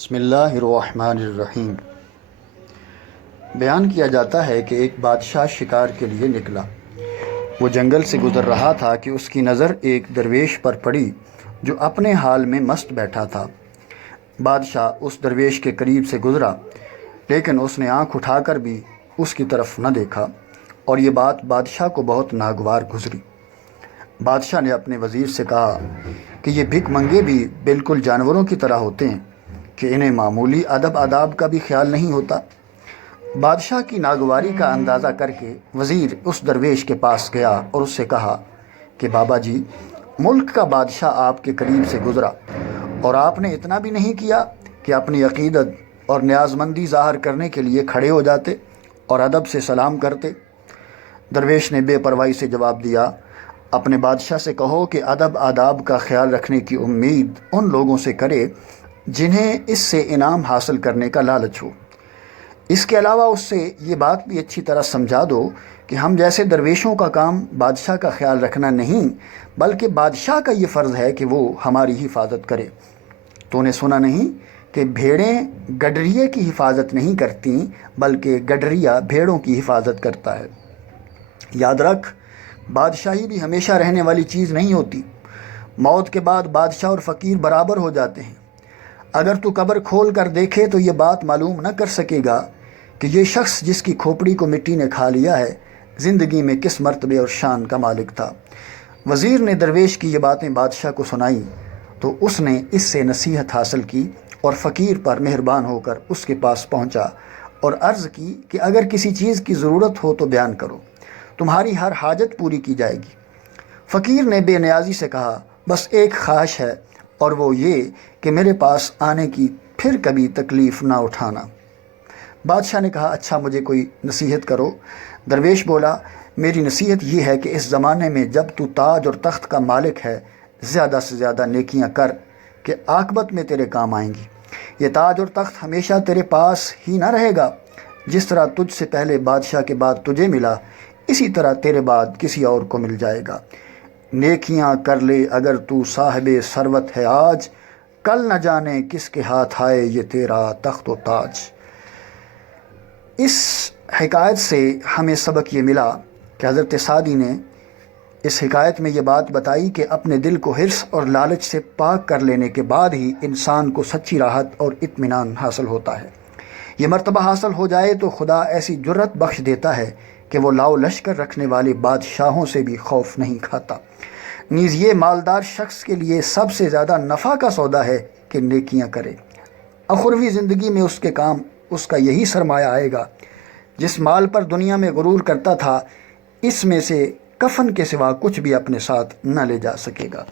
بسم اللہ الرحمن الرحیم۔ بیان کیا جاتا ہے کہ ایک بادشاہ شکار کے لیے نکلا۔ وہ جنگل سے گزر رہا تھا کہ اس کی نظر ایک درویش پر پڑی جو اپنے حال میں مست بیٹھا تھا۔ بادشاہ اس درویش کے قریب سے گزرا، لیکن اس نے آنکھ اٹھا کر بھی اس کی طرف نہ دیکھا، اور یہ بات بادشاہ کو بہت ناگوار گزری۔ بادشاہ نے اپنے وزیر سے کہا کہ یہ بھک منگے بھی بالکل جانوروں کی طرح ہوتے ہیں کہ انہیں معمولی ادب آداب کا بھی خیال نہیں ہوتا۔ بادشاہ کی ناگواری کا اندازہ کر کے وزیر اس درویش کے پاس گیا اور اس سے کہا کہ بابا جی، ملک کا بادشاہ آپ کے قریب سے گزرا اور آپ نے اتنا بھی نہیں کیا کہ اپنی عقیدت اور نیازمندی ظاہر کرنے کے لیے کھڑے ہو جاتے اور ادب سے سلام کرتے۔ درویش نے بے پرواہی سے جواب دیا، اپنے بادشاہ سے کہو کہ ادب آداب کا خیال رکھنے کی امید ان لوگوں سے کرے جنہیں اس سے انعام حاصل کرنے کا لالچ ہو۔ اس کے علاوہ اس سے یہ بات بھی اچھی طرح سمجھا دو کہ ہم جیسے درویشوں کا کام بادشاہ کا خیال رکھنا نہیں، بلکہ بادشاہ کا یہ فرض ہے کہ وہ ہماری حفاظت کرے۔ تو نے سنا نہیں کہ بھیڑیں گڈریے کی حفاظت نہیں کرتیں، بلکہ گڈریا بھیڑوں کی حفاظت کرتا ہے۔ یاد رکھ، بادشاہی بھی ہمیشہ رہنے والی چیز نہیں ہوتی۔ موت کے بعد بادشاہ اور فقیر برابر ہو جاتے ہیں۔ اگر تو قبر کھول کر دیکھے تو یہ بات معلوم نہ کر سکے گا کہ یہ شخص جس کی کھوپڑی کو مٹی نے کھا لیا ہے، زندگی میں کس مرتبے اور شان کا مالک تھا۔ وزیر نے درویش کی یہ باتیں بادشاہ کو سنائیں تو اس نے اس سے نصیحت حاصل کی اور فقیر پر مہربان ہو کر اس کے پاس پہنچا اور عرض کی کہ اگر کسی چیز کی ضرورت ہو تو بیان کرو، تمہاری ہر حاجت پوری کی جائے گی۔ فقیر نے بے نیازی سے کہا، بس ایک خواہش ہے، اور وہ یہ کہ میرے پاس آنے کی پھر کبھی تکلیف نہ اٹھانا۔ بادشاہ نے کہا، اچھا مجھے کوئی نصیحت کرو۔ درویش بولا، میری نصیحت یہ ہے کہ اس زمانے میں جب تو تاج اور تخت کا مالک ہے، زیادہ سے زیادہ نیکیاں کر کہ عاقبت میں تیرے کام آئیں گی۔ یہ تاج اور تخت ہمیشہ تیرے پاس ہی نہ رہے گا۔ جس طرح تجھ سے پہلے بادشاہ کے بعد تجھے ملا، اسی طرح تیرے بعد کسی اور کو مل جائے گا۔ نیکیاں کر لے اگر تو صاحب ثروت ہے آج، کل نہ جانے کس کے ہاتھ آئے یہ تیرا تخت و تاج۔ اس حکایت سے ہمیں سبق یہ ملا کہ حضرت سعدی نے اس حکایت میں یہ بات بتائی کہ اپنے دل کو حرص اور لالچ سے پاک کر لینے کے بعد ہی انسان کو سچی راحت اور اطمینان حاصل ہوتا ہے۔ یہ مرتبہ حاصل ہو جائے تو خدا ایسی جرت بخش دیتا ہے کہ وہ لاؤ لشکر رکھنے والے بادشاہوں سے بھی خوف نہیں کھاتا۔ نیز یہ مالدار شخص کے لیے سب سے زیادہ نفع کا سودا ہے کہ نیکیاں کرے۔ اخروی زندگی میں اس کے کام اس کا یہی سرمایہ آئے گا۔ جس مال پر دنیا میں غرور کرتا تھا، اس میں سے کفن کے سوا کچھ بھی اپنے ساتھ نہ لے جا سکے گا۔